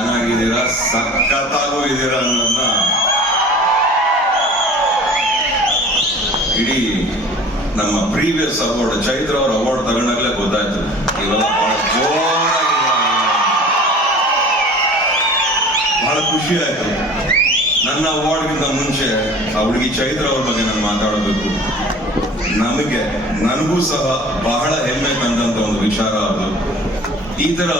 ಚೆನ್ನಾಗಿದ್ದೀರಾ? ಸಖತ್ತಾಗೂ ಇದ್ದೀರಾ ಅನ್ನೋದನ್ನ ಇಡೀ ನಮ್ಮ ಪ್ರೀವಿಯಸ್ ಅವಾರ್ಡ್ ಚೈತ್ರ ಅವ್ರ ಅವಾರ್ಡ್ ತಗೊಂಡಾಗ್ಲೇ ಗೊತ್ತಾಯ್ತು. ಇವೆಲ್ಲ ಬಹಳ ಬಹಳ ಖುಷಿ ಆಯ್ತು. ನನ್ನ ಅವಾರ್ಡ್ಗಿಂತ ಮುಂಚೆ ಆ ಹುಡುಗಿ ಚೈತ್ರ ಅವ್ರ ಬಗ್ಗೆ ನಾನು ಮಾತಾಡಬೇಕು. ನಮಗೆ, ನನಗೂ ಸಹ ಬಹಳ ಹೆಮ್ಮೆ ತಂದಂತ ಒಂದು ವಿಚಾರ ಅದು. ಈ ತರ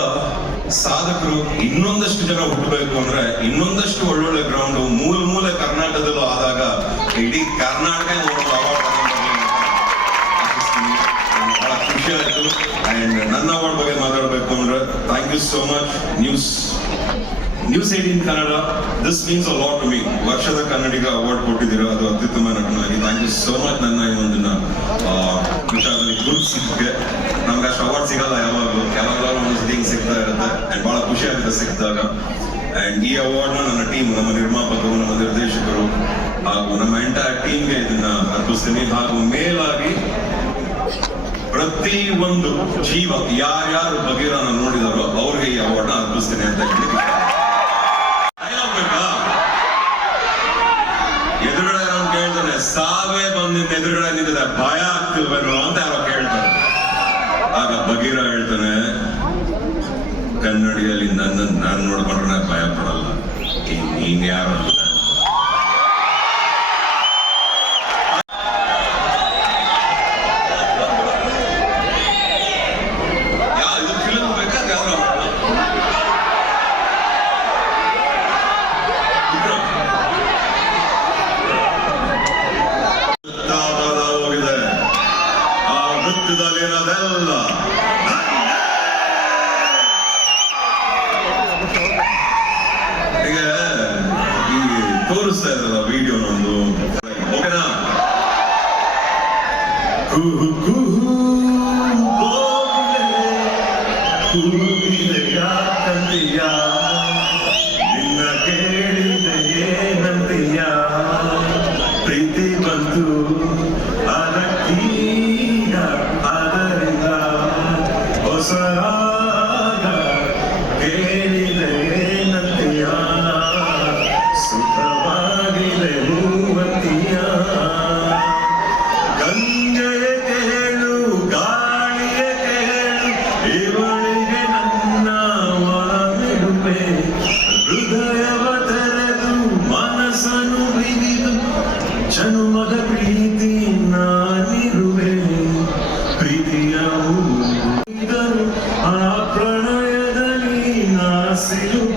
ಸಾಧಕರು ಇನ್ನೊಂದಷ್ಟು ಜನ ಹುಟ್ಟಬೇಕು ಅಂದ್ರೆ ಇನ್ನೊಂದಷ್ಟು ಒಳ್ಳೊಳ್ಳೆ ಗ್ರೌಂಡ್ ಮೂಲ ಮೂಲ ಕರ್ನಾಟಕದಲ್ಲೂ ಆದಾಗ ಇಡೀ ಕರ್ನಾಟಕ ಬಹಳ ಖುಷಿ ಆಯ್ತು. ಅಂಡ್ ನನ್ನ ಅವಾರ್ಡ್ ಬಗ್ಗೆ ಮಾತಾಡಬೇಕು ಅಂದ್ರೆ thank you so much news news eighteen Kannada. This means a lot to me ವರ್ಷದ ಕನ್ನಡಿಗ ಅವಾರ್ಡ್ ಕೊಟ್ಟಿದ್ದೀರಾ? ಅದು ಅತ್ಯುತ್ತಮ ನಟನಾಗಿ. ಥ್ಯಾಂಕ್ ಯು ಸೋ ಮಚ್ ನನ್ನ ಈ ಒಂದನ್ನ ಆ, ವಿಚಾರದಲ್ಲಿ ಗುರುತಿಸಿದ್ದಕ್ಕೆ ನಮ್ಗೆ ಅಷ್ಟು ಅವಾರ್ಡ್ ಸಿಗಲ್ಲ ಯಾವಾಗಲೂ. ಯಾವಾಗಲೂ ಒಂದು ಹಿಂಗ್ ಸಿಗ್ತಾ ಇರುತ್ತೆ ಅಂಡ್ ಬಹಳ ಖುಷಿ ಆಗುತ್ತೆ ಸಿಕ್ಕಿದಾಗ. ಅಂಡ್ ಈ ಅವಾರ್ಡ್ ನನ್ನ ಟೀಮ್ ನಮ್ಮ ನಿರ್ಮಾಪಕರು ನಮ್ಮ ನಿರ್ದೇಶಕರು ಹಾಗೂ ನಮ್ಮ ಎಂಟೈರ್ ಟೀಮ್ಗೆ ಇದನ್ನ ಅರ್ಪಿಸ್ತೀನಿ. ಹಾಗೂ ಮೇಲಾಗಿ ಪ್ರತಿ ಒಂದು ಜೀವ ಯಾರ್ಯಾರು ಬಗೀರನ ನೋಡಿದಾರೋ ಅವ್ರಿಗೆ ಈ ಅವಾರ್ಡ್ ಅರ್ಪಿಸ್ತೀನಿ ಅಂತ ಹೇಳಿ ಎದುರುಗಡೆ ನಿಂತಿದೆ ಭಯ ಆಗ್ತಿಲ್ವೇನೋ ಅಂತ ಯಾರೋ ಕೇಳ್ತಾರೆ. ಆಗ ಬಗೀರ ಹೇಳ್ತಾನೆ, ಕನ್ನಡಿಯಲ್ಲಿ ನನ್ನ ನಾನು ನೋಡ್ಕೊಂಡ್ರೆ ಭಯ ಪಡಲ್ಲ. ನೀನ್ ಯಾರು ಆ ವೃತ್ತದಲ್ಲಿ ಇರೋದೆಲ್ಲ ಈಗ ಈ ತೋರಿಸ್ತಾ ಇದ್ರಲ್ಲ ವಿಡಿಯೋ ನಮ್ದು ಓಕೆನಾ ಕುಹು ಕುಹು ಗೋಗಿಲೆ, ಕೂಗಿಲೆ ಯಾಕಂತೀಯ ಹೊಸ ರಾಗ ಕೇಳಿದೆ ಏನಂತೀಯ ಸುಖವಾಗಿದೆ ಹೂವಂತೀಯ ಗಂಗೆ ಕೇಳು ಗಾಳಿಯ ಕೇಳು ಇವಳಿಗೆ ನನ್ನ ಒಳಮಿಡುವೆ ಹೃದಯವ ತೆರೆದು ಮನಸ್ಸನ್ನು ಬಿಗಿದು ಜನುಮದ ಪ್ರೀತಿ Barcelona.